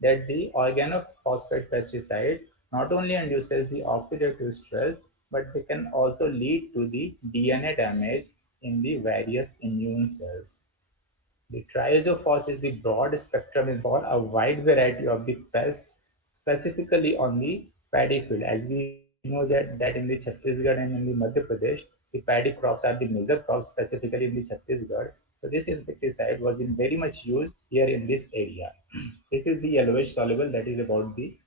that the organophosphate pesticide not only induces the oxidative stress, but they can also lead to the DNA damage in the various immune cells. The triazophos is the broad spectrum is for a wide variety of the pests, specifically on the paddy field. As we know that in the Chhattisgarh and in the Madhya Pradesh, the paddy crops are the major crops, specifically in the Chhattisgarh. So this insecticide was in very much used here in this area. This is the yellowish soluble that is about the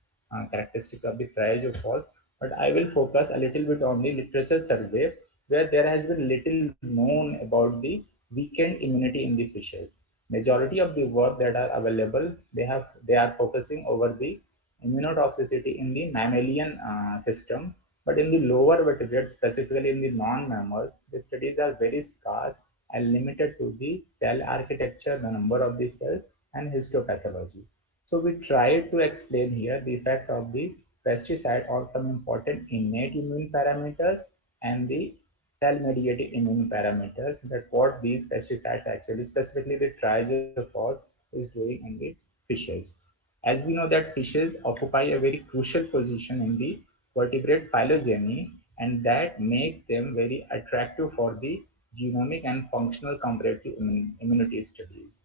characteristic of the triazophos. But I will focus a little bit on the literature survey where there has been little known about the weakened immunity in the fishes. Majority of the work that are available, they are focusing over the immunotoxicity in the mammalian system, but in the lower vertebrates, specifically in the non-mammals, the studies are very scarce and limited to the cell architecture, the number of the cells, and histopathology. So we try to explain here the effect of the pesticide on some important innate immune parameters and the cell-mediated immune parameters, that what these pesticides actually, specifically the triazophos, is doing in the fishes. As we know that fishes occupy a very crucial position in the vertebrate phylogeny, and that makes them very attractive for the genomic and functional comparative immunity studies.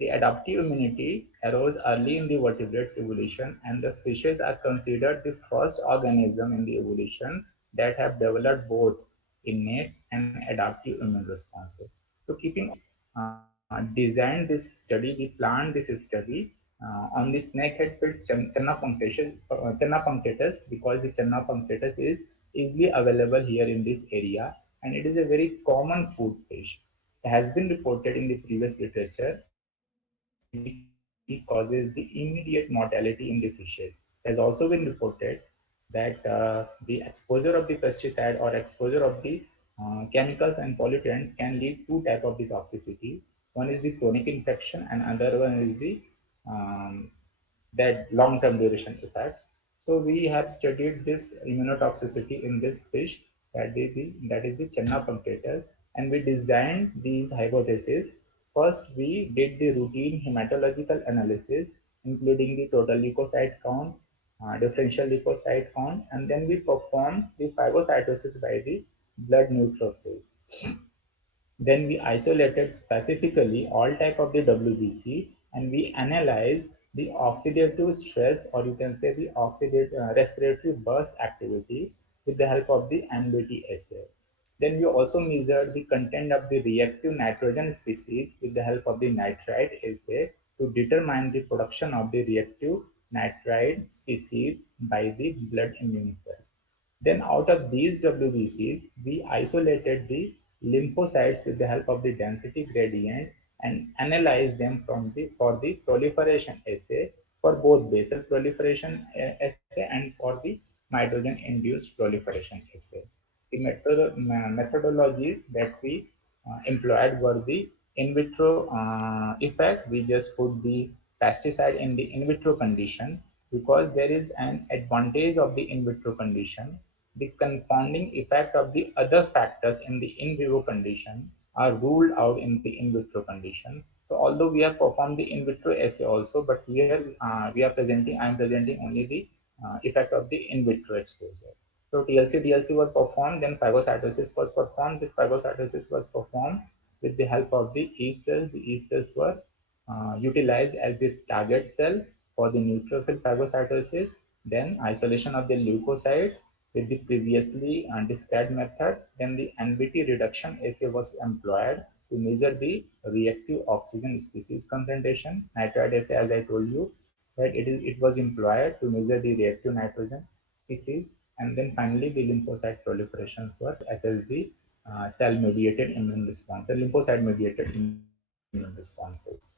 The adaptive immunity arose early in the vertebrates evolution, and the fishes are considered the first organism in the evolution that have developed both innate and adaptive immune responses. So, keeping designed this study, we planned this study on the snakehead field Channa punctatus, because the Channa punctatus is easily available here in this area, and it is a very common food fish. It has been reported in the previous literature that DDT causes the immediate mortality in the fishes. It has also been reported that the exposure of the pesticide or exposure of the chemicals and pollutants can lead two type of the toxicity. One is the chronic infection, and another one is the um, that long-term duration effects. So we have studied this immunotoxicity in this fish, that is the Channa punctatus, and we designed these hypotheses. First, we did the routine hematological analysis, including the total leukocyte count, differential leukocyte count, and then we performed the phagocytosis by the blood neutrophils. Then we isolated specifically all type of the WBC, and we analyzed the oxidative stress, or you can say the oxidative respiratory burst activity, with the help of the NBT assay. Then we also measured the content of the reactive nitrogen species with the help of the nitrite assay to determine the production of the reactive nitrite species by the blood immune cells. Then out of these WBCs, we isolated the lymphocytes with the help of the density gradient and analyzed them for the proliferation assay for both basal proliferation assay and for the nitrogen induced proliferation assay. The methodologies that we employed were the in vitro effect. We just put the pesticide in the in vitro condition because there is an advantage of the in vitro condition. The confounding effect of the other factors in the in vivo condition are ruled out in the in vitro condition. So although we have performed the in vitro assay also, but here I am presenting only the effect of the in vitro exposure. So TLC, DLC were performed, then phagocytosis was performed. This phagocytosis was performed with the help of the E cells. The E cells were utilized as the target cell for the neutrophil phagocytosis. Then isolation of the leukocytes with the previously described method. Then the NBT reduction assay was employed to measure the reactive oxygen species concentration. Nitrite assay, as I told you, that it was employed to measure the reactive nitrogen species. And then finally, the lymphocyte proliferations were assessed the cell-mediated immune response, lymphocyte-mediated immune responses.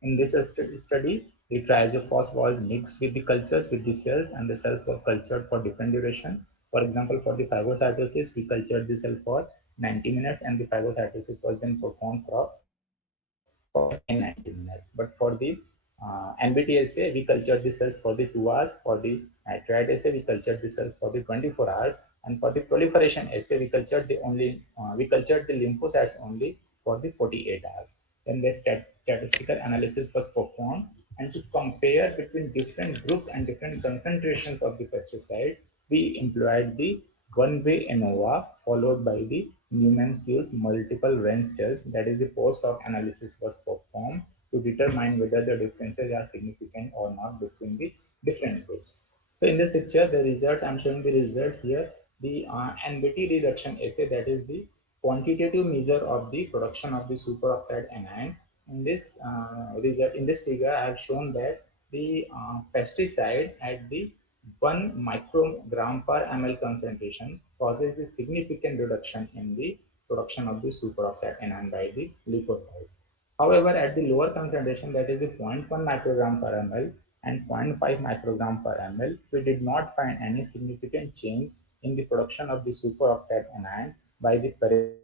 In this study, the triazophos was mixed with the cultures, with the cells, and the cells were cultured for different duration. For example, for the phagocytosis, we cultured the cell for 90 minutes, and the phagocytosis was then performed for again 90 minutes. But for the NBT assay, we cultured the cells for the 2 hours. For the nitrite assay, we cultured the cells for the 24 hours. And for the proliferation assay, we cultured the lymphocytes only for the 48 hours. Then the statistical analysis was performed, And to compare between different groups and different concentrations of the pesticides, we employed the one-way ANOVA followed by the Newman-Hughes multiple range test, that is the post-hoc analysis was performed to determine whether the differences are significant or not between the different groups. So in this picture, the results, I'm showing the result here, the NBT reduction assay, that is the quantitative measure of the production of the superoxide anion. In this result, in this figure, I have shown that the pesticide at the 1 microgram per ml concentration causes a significant reduction in the production of the superoxide anion by the glyphosate. However, at the lower concentration, that is the zero point 0.1 microgram per ml and zero point 0.5 microgram per ml, we did not find any significant change in the production of the superoxide anion by the peripheral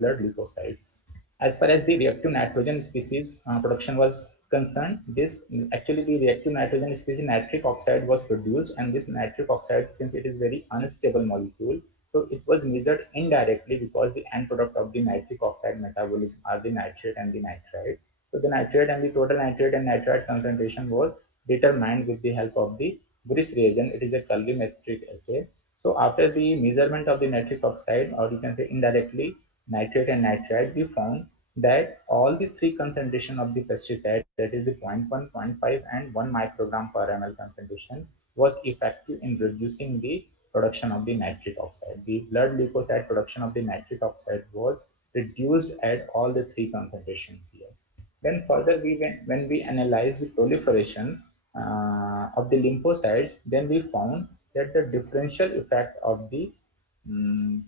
blood lymphocytes. As far as the reactive nitrogen species production was concerned, this actually the reactive nitrogen species nitric oxide was produced, and this nitric oxide, since it is very unstable molecule, so it was measured indirectly because the end product of the nitric oxide metabolism are the nitrate and the nitrite. So the nitrate and the total nitrate and nitrite concentration was determined with the help of the Gris reagent. It is a colorimetric assay. So after the measurement of the nitric oxide, or you can say indirectly nitrate and nitrite, we found that all the three concentration of the pesticide, that is the zero point 0.1, zero point 0.5 and 1 microgram per ml concentration, was effective in reducing the production of the nitric oxide. The blood leukocyte production of the nitric oxide was reduced at all the three concentrations here. Then further, when we analyze the proliferation of the lymphocytes, then we found that the differential effect of the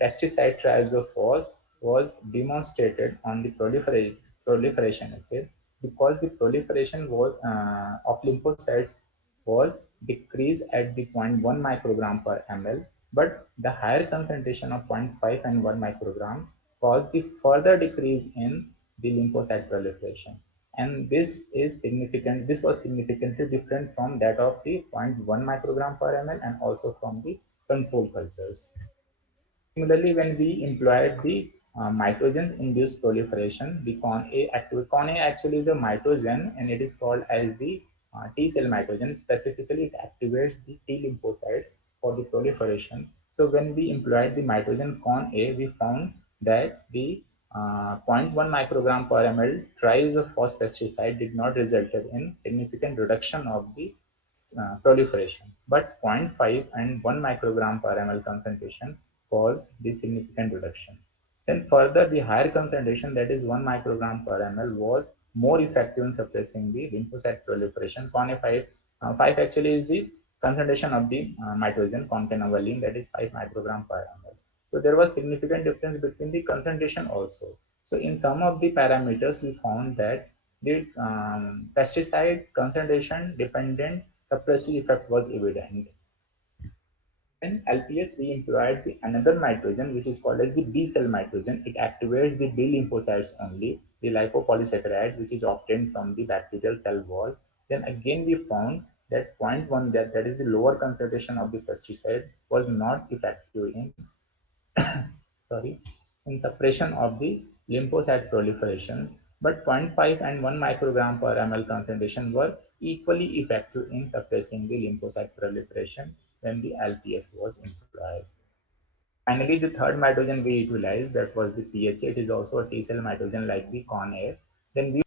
pesticide triazophos was demonstrated on the proliferation assay, because the proliferation was, of lymphocytes was decreased at the zero point 0.1 microgram per ml, but the higher concentration of zero point 0.5 and 1 microgram caused the further decrease in the lymphocyte proliferation. And this was significantly different from that of the zero point 0.1 microgram per ml and also from the control cultures. Similarly, when we employed the mitogen-induced proliferation, the con A actually is a mitogen, and it is called as the T cell mitogen. Specifically, it activates the T lymphocytes for the proliferation. So when we employed the mitogen con A, we found that the zero point 0.1 microgram per ml triazofos pesticide did not result in significant reduction of the proliferation, but zero point 0.5 and 1 microgram per ml concentration cause the significant reduction. Then further, the higher concentration, that is 1 microgram per ml, was more effective in suppressing the lymphocyte proliferation. Con A 5, 5 actually is the concentration of the mitogen, concanavaline, that is 5 microgram per ml. So there was significant difference between the concentration also. So in some of the parameters, we found that the pesticide concentration dependent suppressive effect was evident. In LPS, we employed another nitrogen which is called as the B cell nitrogen. It activates the B lymphocytes only, the lipopolysaccharide which is obtained from the bacterial cell wall. Then again we found that zero point 0.1, that is the lower concentration of the pesticide, was not effective in sorry, in suppression of the lymphocyte proliferations, but zero point 0.5 and 1 microgram per ml concentration were equally effective in suppressing the lymphocyte proliferation when the LPS was employed. Finally, the third mitogen we utilized, that was the PHA. It is also a T cell mitogen like the Conair. Then we